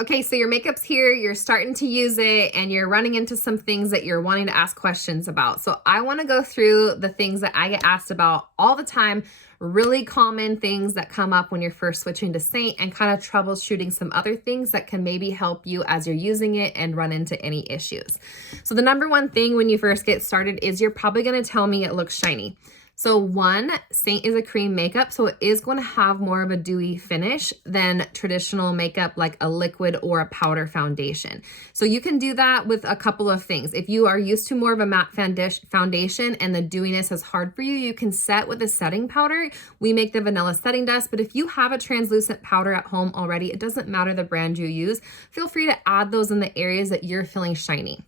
Okay, so your makeup's here, you're starting to use it, and you're running into some things that you're wanting to ask questions about. So I want to go through the things that I get asked about all the time, really common things that come up when you're first switching to Seint, and kind of troubleshooting some other things that can maybe help you as you're using it and run into any issues. So the number one thing when you first get started is you're probably going to tell me it looks shiny. So one, Seint is a cream makeup, so it is going to have more of a dewy finish than traditional makeup like a liquid or a powder foundation. So you can do that with a couple of things. If you are used to more of a matte foundation and the dewiness is hard for you, you can set with a setting powder. We make the vanilla setting dust, but if you have a translucent powder at home already, it doesn't matter the brand you use. Feel free to add those in the areas that you're feeling shiny.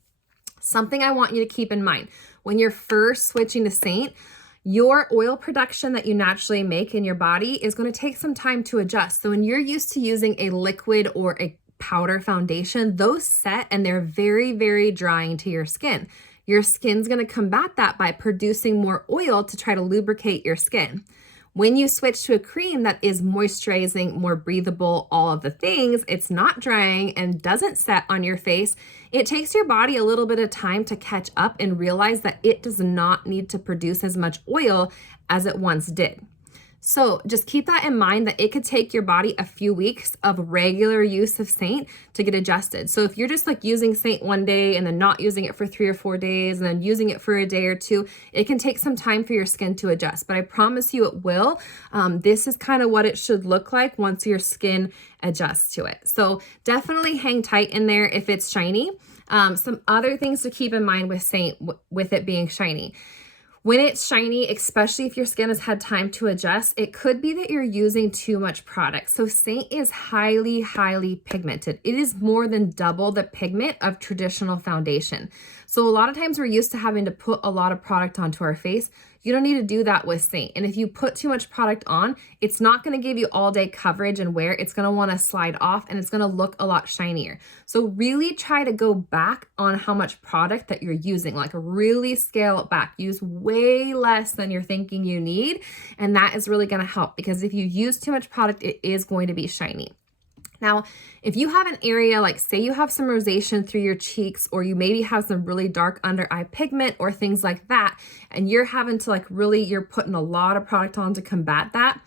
Something I want you to keep in mind, when you're first switching to Seint, your oil production that you naturally make in your body is going to take some time to adjust. So when you're used to using a liquid or a powder foundation, those set and they're very, very drying to your skin. Your skin's going to combat that by producing more oil to try to lubricate your skin. When you switch to a cream that is moisturizing, more breathable, all of the things, it's not drying and doesn't set on your face. It takes your body a little bit of time to catch up and realize that it does not need to produce as much oil as it once did. So just keep that in mind that it could take your body a few weeks of regular use of Seint to get adjusted. So if you're just like using Seint one day and then not using it for 3 or 4 days and then using it for a day or two, it can take some time for your skin to adjust, but I promise you it will. This is kind of what it should look like once your skin adjusts to it. So definitely hang tight in there if it's shiny. Some other things to keep in mind with Seint, with it being shiny. When it's shiny, especially if your skin has had time to adjust, it could be that you're using too much product. So Seint is highly, highly pigmented. It is more than double the pigment of traditional foundation. So a lot of times we're used to having to put a lot of product onto our face. You don't need to do that with Seint. And if you put too much product on, it's not going to give you all day coverage and wear. It's going to want to slide off and it's going to look a lot shinier. So really try to go back on how much product that you're using, like really scale it back. Use way less than you're thinking you need. And that is really going to help, because if you use too much product, it is going to be shiny. Now, if you have an area, like say you have some rosacea through your cheeks, or you maybe have some really dark under eye pigment or things like that, and you're having to you're putting a lot of product on to combat that,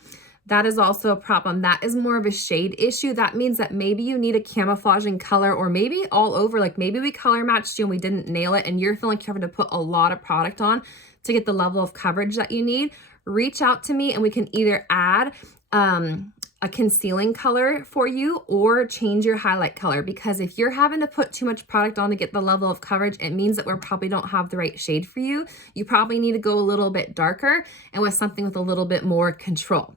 that is also a problem. That is more of a shade issue. That means that maybe you need a camouflaging color, or maybe all over, like maybe we color matched you and we didn't nail it and you're feeling like you're having to put a lot of product on to get the level of coverage that you need. Reach out to me and we can either add a concealing color for you or change your highlight color, because if you're having to put too much product on to get the level of coverage, it means that we probably don't have the right shade for you. You probably need to go a little bit darker and with something with a little bit more control.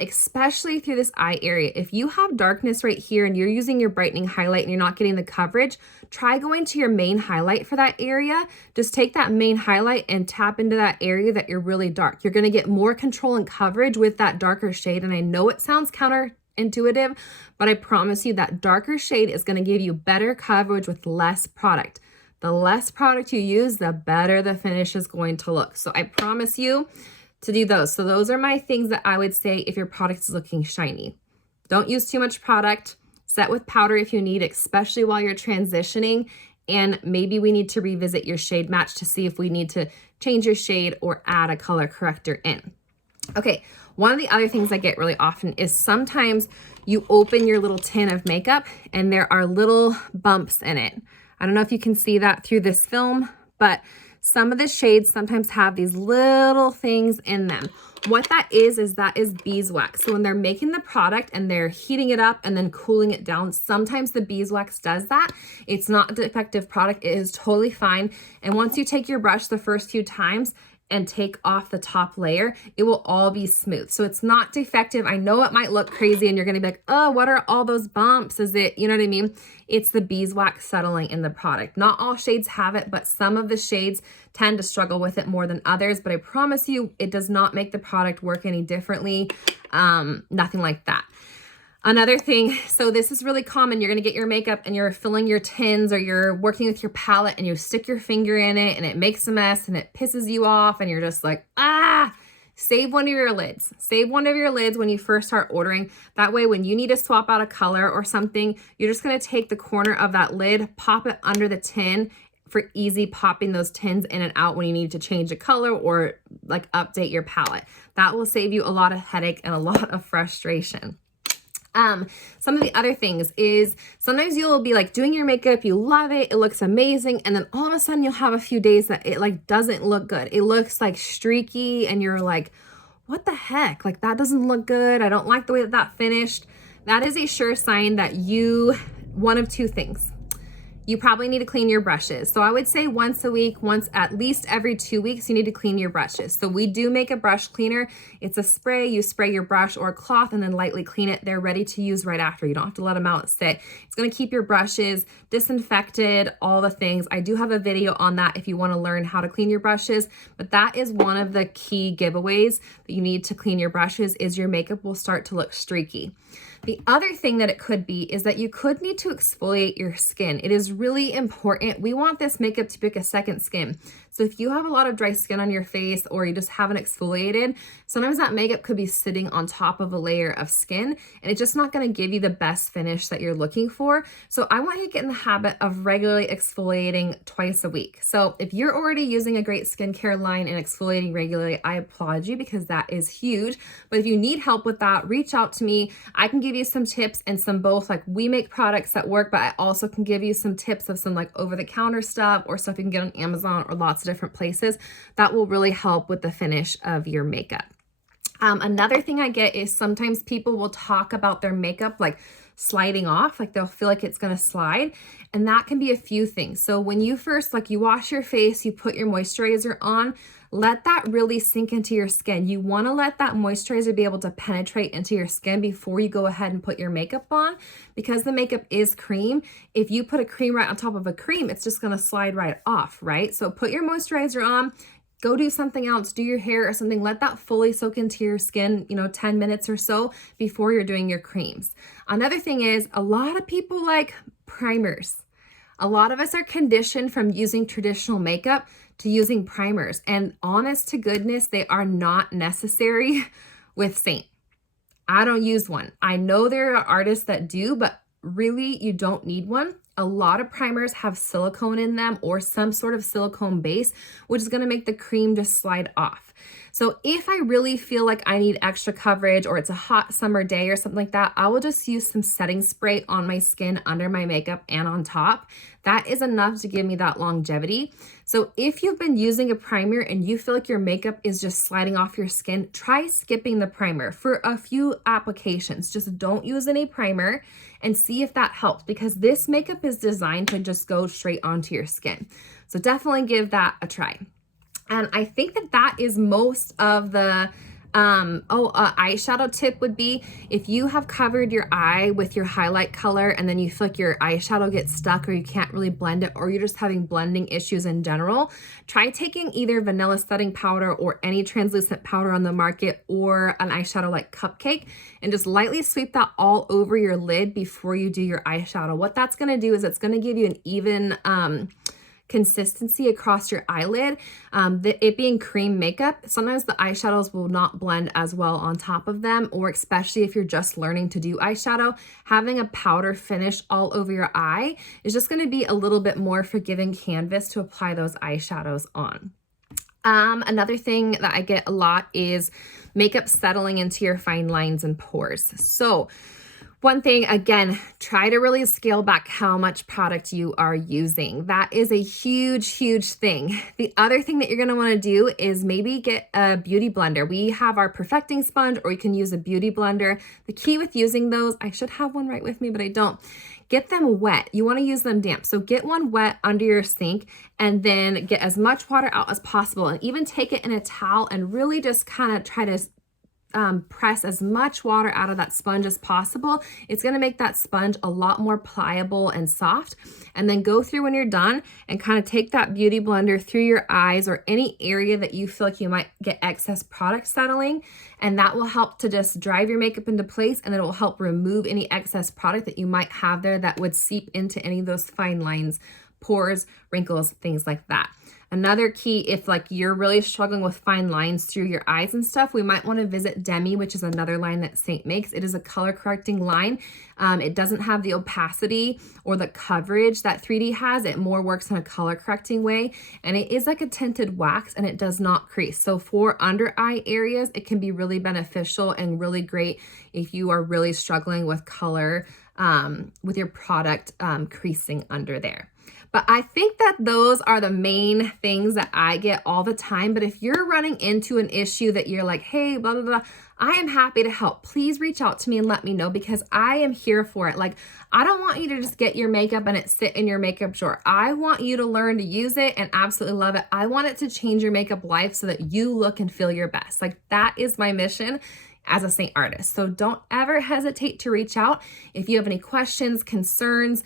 Especially through this eye area. If you have darkness right here and you're using your brightening highlight and you're not getting the coverage, try going to your main highlight for that area. Just take that main highlight and tap into that area that you're really dark. You're going to get more control and coverage with that darker shade. And I know it sounds counterintuitive, but I promise you that darker shade is going to give you better coverage with less product. The less product you use, the better the finish is going to look. So I promise you to do those. So those are my things that I would say if your product is looking shiny. Don't use too much product. Set with powder if you need, especially while you're transitioning. And maybe we need to revisit your shade match to see if we need to change your shade or add a color corrector in. Okay, one of the other things I get really often is sometimes you open your little tin of makeup and there are little bumps in it. I don't know if you can see that through this film, but some of the shades sometimes have these little things in them. What that is beeswax. So when they're making the product and they're heating it up and then cooling it down, sometimes the beeswax does that. It's not a defective product. It is totally fine. And once you take your brush the first few times and take off the top layer, it will all be smooth. So it's not defective. I know it might look crazy and you're gonna be like, oh, what are all those bumps? Is it, you know what I mean? It's the beeswax settling in the product. Not all shades have it, but some of the shades tend to struggle with it more than others. But I promise you, it does not make the product work any differently. Nothing like that. Another thing, so this is really common. You're going to get your makeup and you're filling your tins or you're working with your palette and you stick your finger in it and it makes a mess and it pisses you off and you're just like, ah. save one of your lids. Save one of your lids when you first start ordering. That way, when you need to swap out a color or something, you're just gonna take the corner of that lid, pop it under the tin for easy popping those tins in and out when you need to change a color or like update your palette. That will save you a lot of headache and a lot of frustration. Some of the other things is sometimes you'll be like doing your makeup, you love it, it looks amazing, and then all of a sudden you'll have a few days that it like doesn't look good. It looks like streaky and you're like, what the heck? Like that doesn't look good. I don't like the way that that finished. That is a sure sign that one of two things. You probably need to clean your brushes. So I would say once a week, once at least every 2 weeks, you need to clean your brushes. So we do make a brush cleaner. It's a spray. You spray your brush or cloth and then lightly clean it. They're ready to use right after. You don't have to let them out and sit. It's going to keep your brushes disinfected, all the things. I do have a video on that if you want to learn how to clean your brushes, but that is one of the key giveaways that you need to clean your brushes is your makeup will start to look streaky. The other thing that it could be is that you could need to exfoliate your skin. It is really important. We want this makeup to be like a second skin. So if you have a lot of dry skin on your face or you just haven't exfoliated, sometimes that makeup could be sitting on top of a layer of skin and it's just not going to give you the best finish that you're looking for. So I want you to get in the habit of regularly exfoliating twice a week. So if you're already using a great skincare line and exfoliating regularly, I applaud you because that is huge. But if you need help with that, reach out to me. I can give you some tips and some both, like we make products that work, but I also can give you some tips of some like over-the-counter stuff or stuff you can get on Amazon or lots of different places that will really help with the finish of your makeup. Another thing I get is sometimes people will talk about their makeup like sliding off, like they'll feel like it's going to slide. And that can be a few things. So when you first, like you wash your face, you put your moisturizer on, let that really sink into your skin. You want to let that moisturizer be able to penetrate into your skin before you go ahead and put your makeup on, because the makeup is cream. If you put a cream right on top of a cream, it's just going to slide right off, right? So put your moisturizer on, go do something else, do your hair or something, let that fully soak into your skin, 10 minutes or so before you're doing your creams. Another thing is a lot of people like primers. A lot of us are conditioned from using traditional makeup to using primers, and honest to goodness, they are not necessary with Seint. I don't use one. I know there are artists that do, but really you don't need one. A lot of primers have silicone in them or some sort of silicone base, which is going to make the cream just slide off. So if I really feel like I need extra coverage or it's a hot summer day or something like that, I will just use some setting spray on my skin under my makeup and on top. That is enough to give me that longevity. So if you've been using a primer and you feel like your makeup is just sliding off your skin, try skipping the primer for a few applications. Just don't use any primer and see if that helps, because this makeup is designed to just go straight onto your skin. So definitely give that a try. And I think that is most of the eyeshadow tip would be if you have covered your eye with your highlight color and then you feel like your eyeshadow gets stuck or you can't really blend it, or you're just having blending issues in general, try taking either vanilla setting powder or any translucent powder on the market or an eyeshadow like Cupcake and just lightly sweep that all over your lid before you do your eyeshadow. What that's going to do is it's going to give you an even consistency across your eyelid. It being cream makeup, sometimes the eyeshadows will not blend as well on top of them, or especially if you're just learning to do eyeshadow, having a powder finish all over your eye is just going to be a little bit more forgiving canvas to apply those eyeshadows on. Another thing that I get a lot is makeup settling into your fine lines and pores. So one thing, again, try to really scale back how much product you are using. That is a huge, huge thing. The other thing that you're going to want to do is maybe get a beauty blender. We have our perfecting sponge, or you can use a beauty blender. The key with using those, I should have one right with me, but I don't. Get them wet. You want to use them damp. So get one wet under your sink and then get as much water out as possible, and even take it in a towel and really just kind of try to press as much water out of that sponge as possible. It's going to make that sponge a lot more pliable and soft. And then go through when you're done and kind of take that beauty blender through your eyes or any area that you feel like you might get excess product settling. And that will help to just drive your makeup into place, and it will help remove any excess product that you might have there that would seep into any of those fine lines, pores, wrinkles, things like that. Another key, if like you're really struggling with fine lines through your eyes and stuff, we might want to visit Demi, which is another line that Seint makes. It is a color correcting line. It doesn't have the opacity or the coverage that 3D has. It more works in a color correcting way. And it is like a tinted wax and it does not crease. So for under eye areas, it can be really beneficial and really great if you are really struggling with color with your product creasing under there. But I think that those are the main things that I get all the time. But if you're running into an issue that you're like, hey, blah, blah, blah, I am happy to help. Please reach out to me and let me know, because I am here for it. Like, I don't want you to just get your makeup and it sit in your makeup drawer. I want you to learn to use it and absolutely love it. I want it to change your makeup life so that you look and feel your best. Like, that is my mission as a Seint artist. So don't ever hesitate to reach out if you have any questions, concerns,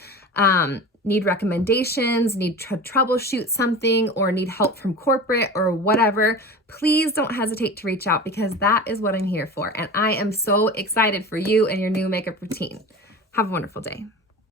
need recommendations, need to troubleshoot something, or need help from corporate or whatever. Please don't hesitate to reach out, because that is what I'm here for. And I am so excited for you and your new makeup routine. Have a wonderful day.